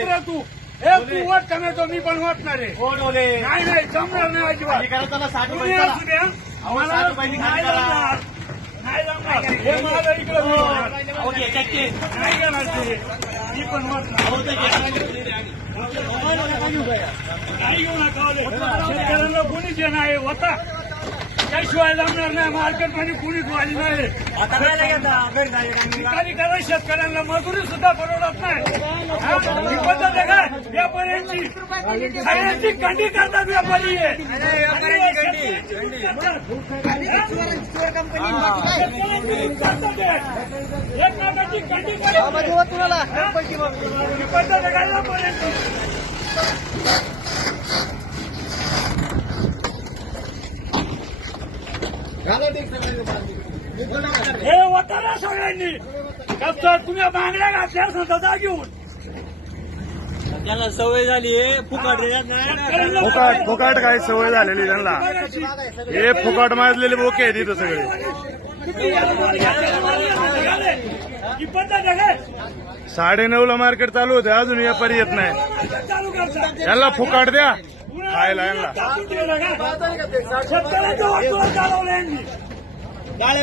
वाट रे तू हे तू वाट का नाही तो मी पण वाटणार आहे हो डोले नाही नाही जमणार नाही अजिबात खाली इकडे मिळणार. नाही घेणार ते मी पण वाटणार नाही. आता काय करा शेतकऱ्यांना मजुरी सुद्धा परवडत नाही. पद्धत आहे काय? व्यापाऱ्यांची. सगळ्यांची कंडी करतात व्यापारी. एकमेकांची कंडी करतात हा? पद्धत आहे काय व्यापाऱ्यांची? हे होतं ना सगळ्यांनी तुम्ही बांगड्या घातल्या घेऊन. त्याला सवय झाली फुकट फुकाट फुकाट काय सवय झालेली त्यांना? हे फुकाट माजलेले बोके आहेत इथं सगळे. आहे साडे ला मार्केट चालू होते अजून व्यापारी येत नाही. यांना फुकाट द्या. खायला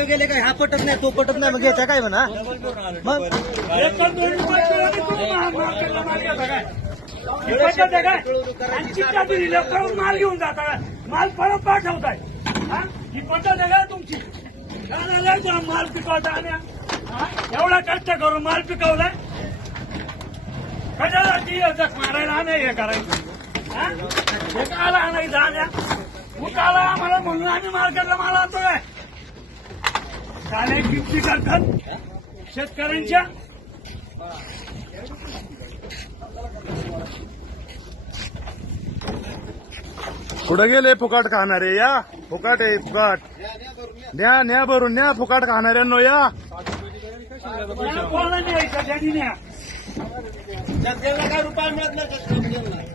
गेले काय हा पटत नाही तो पटत नाही मग याच्या काय म्हणा मग माल घेऊन जाता माल परत पाठवताय हा? ही पद्धत आहे काय तुमची काय माल पिकवता आम्ही हा? एवढा कष्ट करून माल पिकवलाय कशाला ती मारायला आम्ही हे करायचं काला आणायचं आम्ही मुकाला आम्हाला म्हणून आम्ही मार्केटला माल आणतो काय काले किमती करतात शेतकऱ्यांच्या. कुठं गेले फुकाट खाणारे? या. फुकाट आहे फुकाट. न्या न्या भरून न्या फुकाट खाणाऱ्यांनो या. कोणाला न्यायचं? त्यांनी न्या. काय रुपये मिळत नाही